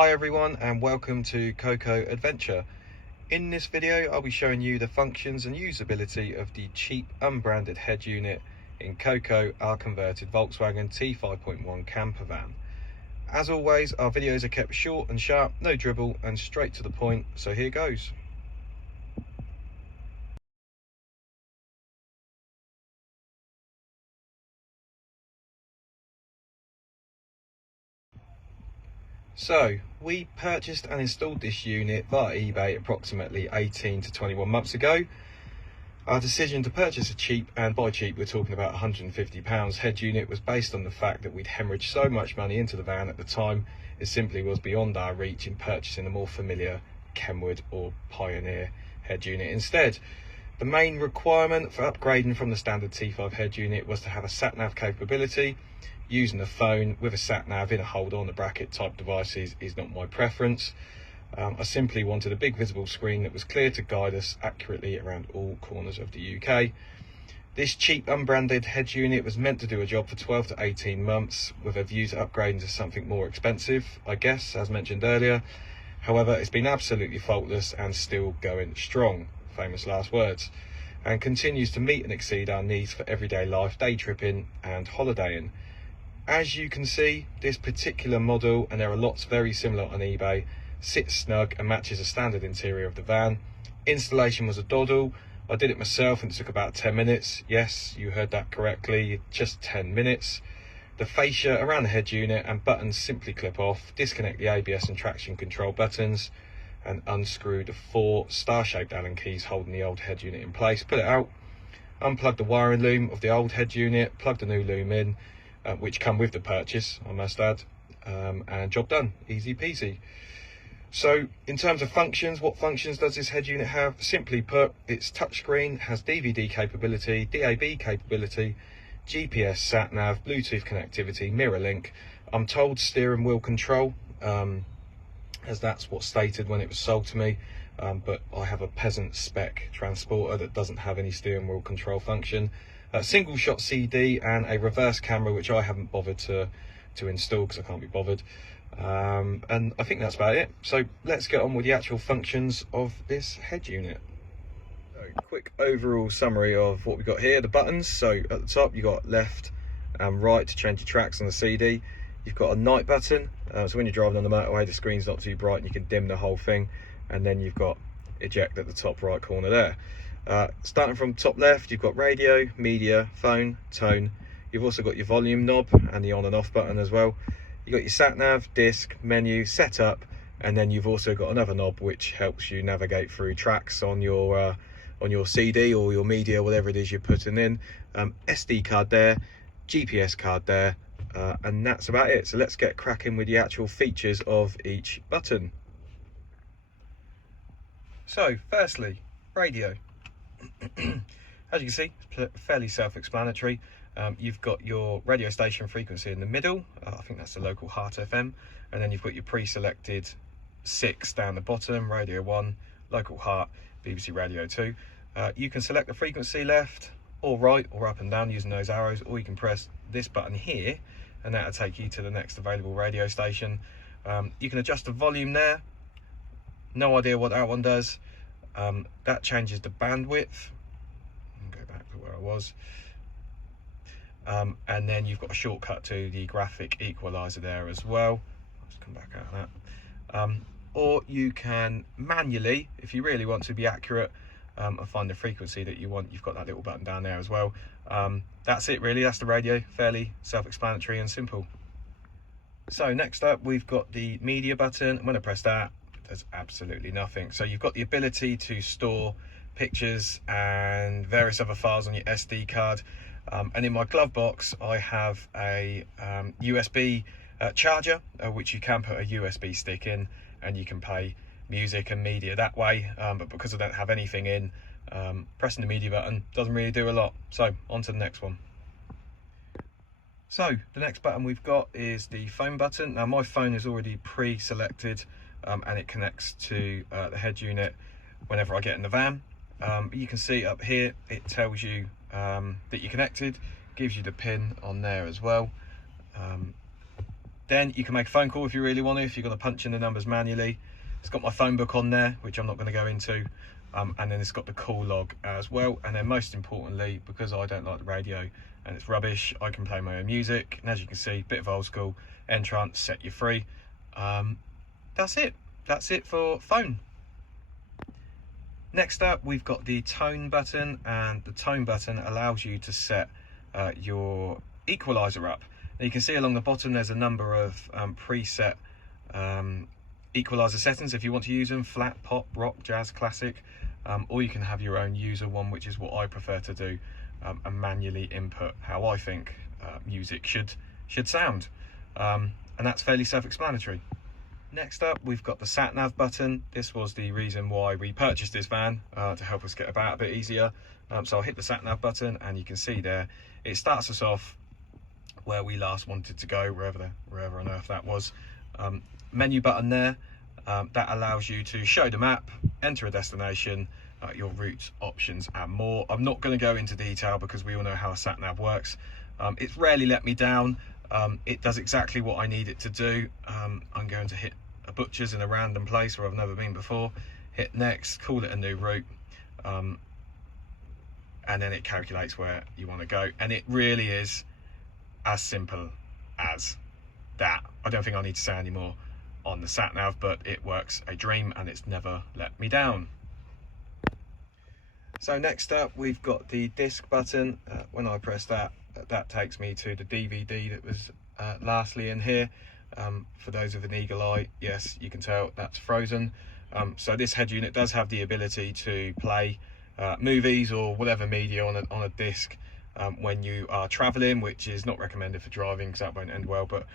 Hi everyone and welcome to Coco Adventure. In this video I'll be showing you the functions and usability of the cheap unbranded head unit in Coco, our converted Volkswagen T5.1 camper van. As always, our videos are kept short and sharp, no dribble and straight to the point, so here goes. So, we purchased and installed this unit via eBay approximately 18 to 21 months ago. Our decision to purchase a cheap, and by cheap we're talking about £150 head unit, was based on the fact that we'd hemorrhaged so much money into the van at the time, it simply was beyond our reach in purchasing a more familiar Kenwood or Pioneer head unit instead. The main requirement for upgrading from the standard T5 head unit was to have a sat-nav capability. Using a phone with a sat-nav in a hold-on a bracket type devices is not my preference. I simply wanted a big visible screen that was clear to guide us accurately around all corners of the UK. This cheap unbranded head unit was meant to do a job for 12 to 18 months with a view to upgrading to something more expensive, I guess, as mentioned earlier. However, it's been absolutely faultless and still going strong, famous last words, and continues to meet and exceed our needs for everyday life, day tripping and holidaying. As you can see, this particular model, and there are lots very similar on eBay, sits snug and matches the standard interior of the van. Installation was a doddle. I did it myself and it took about 10 minutes. Yes, you heard that correctly, just 10 minutes. The fascia around the head unit and buttons simply clip off. Disconnect the ABS and traction control buttons and unscrew the 4 star-shaped Allen keys holding the old head unit in place. Pull it out, unplug the wiring loom of the old head unit, plug the new loom in, which come with the purchase, I must add, and job done, easy peasy. So in terms of functions, what functions does this head unit have? Simply put, it's touchscreen, has DVD capability, DAB capability, GPS, sat-nav, Bluetooth connectivity, mirror link. I'm told steering wheel control, as that's what's stated when it was sold to me, but I have a peasant spec transporter that doesn't have any steering wheel control function. Single shot CD and a reverse camera, which I haven't bothered to install because I can't be bothered. And I think that's about it. So let's get on with the actual functions of this head unit. So, quick overall summary of what we've got here. The buttons. So at the top you've got left and right to change your tracks on the CD. You've got a night button, so when you're driving on the motorway the screen's not too bright and you can dim the whole thing. And then you've got eject at the top right corner there. Starting from top left, you've got radio, media, phone, tone. You've also got your volume knob and the on and off button as well. You've got your sat nav, disc, menu, setup, and then you've also got another knob which helps you navigate through tracks on your CD or your media, whatever it is you're putting in. SD card there, GPS card there, and that's about it. So let's get cracking with the actual features of each button. So firstly, radio. As you can see, it's fairly self-explanatory. You've got your radio station frequency in the middle. I think that's the local Heart FM, and then you've got your pre-selected 6 down the bottom, Radio 1, local Heart, BBC Radio 2. You can select the frequency left or right or up and down using those arrows, or you can press this button here and that'll take you to the next available radio station. You can adjust the volume there. No idea what that one does. That changes the bandwidth. I'll go back to where I was. And then you've got a shortcut to the graphic equalizer there as well. Let's come back out of that. Or you can manually, if you really want to be accurate and find the frequency that you want, you've got that little button down there as well. That's it really, that's the radio, fairly self-explanatory and simple. So next up we've got the media button. When I press that, there's absolutely nothing. So you've got the ability to store pictures and various other files on your SD card. And in my glove box, I have a USB charger, which you can put a USB stick in, and you can play music and media that way. But because I don't have anything in, pressing the media button doesn't really do a lot. So on to the next one. So the next button we've got is the phone button. Now my phone is already pre-selected, and it connects to the head unit whenever I get in the van. You can see up here it tells you that you're connected, gives you the pin on there as well. Then you can make a phone call if you really want to, if you're going to punch in the numbers manually. It's got my phone book on there, which I'm not going to go into. And then it's got the call log as well. And then most importantly, because I don't like the radio and it's rubbish, I can play my own music. And as you can see, bit of old school, Entrance, set you free. That's it for phone. Next up, we've got the tone button, and the tone button allows you to set your equalizer up. Now you can see along the bottom there's a number of preset equalizer settings if you want to use them: flat, pop, rock, jazz, classic, or you can have your own user one, which is what I prefer to do, and manually input how I think music should sound, and that's fairly self-explanatory. Next up, we've got the sat nav button. This was the reason why we purchased this van, to help us get about a bit easier. So I'll hit the sat nav button, and you can see there it starts us off where we last wanted to go, wherever on earth that was. Menu button there, that allows you to show the map, enter a destination, your route options and more. I'm not going to go into detail because we all know how a sat nav works. It's rarely let me down. It does exactly what I need it to do. I'm going to hit a butcher's in a random place where I've never been before, hit next, call it a new route, and then it calculates where you want to go. And it really is as simple as that. I don't think I need to say any more on the sat nav, but it works a dream and it's never let me down. So next up, we've got the disc button. When I press that, that takes me to the DVD that was lastly in here. For those with an eagle eye, yes, you can tell that's frozen. So this head unit does have the ability to play movies or whatever media on a disc when you are traveling, which is not recommended for driving because that won't end well, but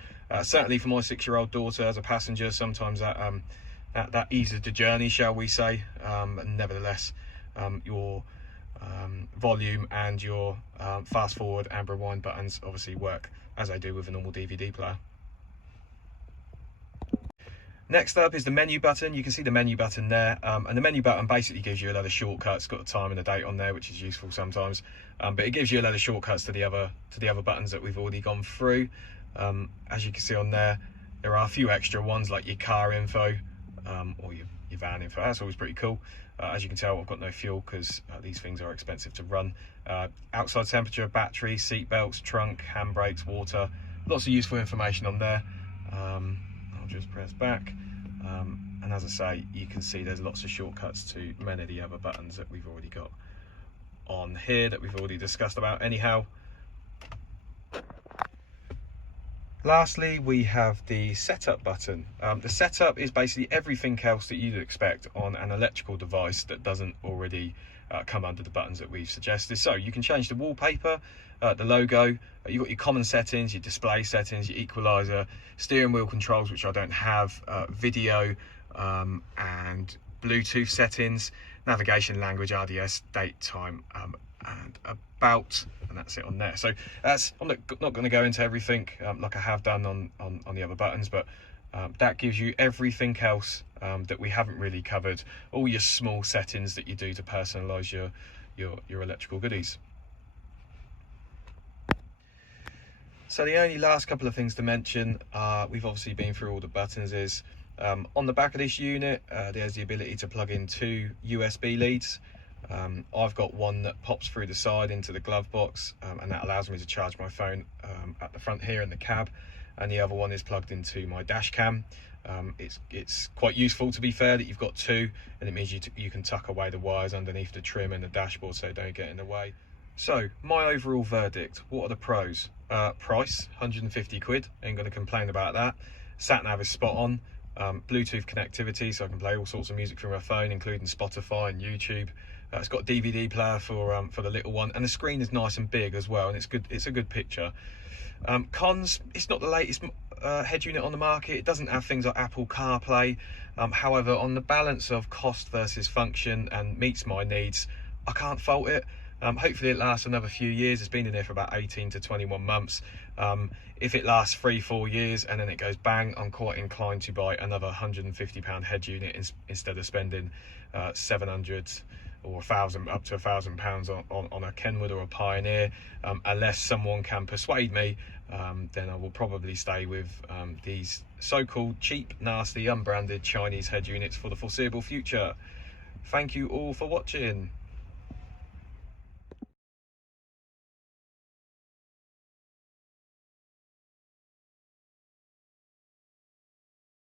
certainly for my 6-year-old daughter as a passenger, sometimes that eases the journey, shall we say. Nevertheless, your volume and your fast forward and rewind buttons obviously work as they do with a normal DVD player. Next up is the menu button. You can see the menu button there, and the menu button basically gives you a load of shortcuts. It's got the time and the date on there, which is useful sometimes, but it gives you a load of shortcuts to the other buttons that we've already gone through. As you can see on there, there are a few extra ones like your car info, or your van info. That's always pretty cool. As you can tell, I've got no fuel because these things are expensive to run. Outside temperature, battery, seat belts, trunk, handbrakes, water, lots of useful information on there. I'll just press back, and as I say, you can see there's lots of shortcuts to many of the other buttons that we've already got on here that we've already discussed about anyhow. Lastly, we have the setup button. The setup is basically everything else that you'd expect on an electrical device that doesn't already come under the buttons that we've suggested. So you can change the wallpaper, the logo, you've got your common settings, your display settings, your equalizer, steering wheel controls, which I don't have, video and Bluetooth settings, navigation, language, RDS, date, time, and about, and that's it on there. So I'm not going to go into everything like I have done on the other buttons, but that gives you everything else that we haven't really covered, all your small settings that you do to personalize your electrical goodies. So the only last couple of things to mention, we've obviously been through all the buttons, is on the back of this unit there's the ability to plug in 2 USB leads. I've got one that pops through the side into the glove box, and that allows me to charge my phone at the front here in the cab, and the other one is plugged into my dash cam. It's quite useful, to be fair, that you've got 2, and it means you can tuck away the wires underneath the trim and the dashboard so they don't get in the way. So my overall verdict, what are the pros? Price, 150 quid, ain't going to complain about that. Sat nav is spot on. Bluetooth connectivity, so I can play all sorts of music from my phone, including Spotify and YouTube. It's got a DVD player for the little one, and the screen is nice and big as well, and it's good. It's a good picture. Cons, it's not the latest head unit on the market. It doesn't have things like Apple CarPlay. However, on the balance of cost versus function and meets my needs, I can't fault it. Hopefully it lasts another few years. It's been in there for about 18 to 21 months. If it lasts 3-4 years and then it goes bang, I'm quite inclined to buy another £150 head unit instead of spending 700 or up to £1,000 on a Kenwood or a Pioneer. Unless someone can persuade me, then I will probably stay with these so-called cheap, nasty, unbranded Chinese head units for the foreseeable future. Thank you all for watching.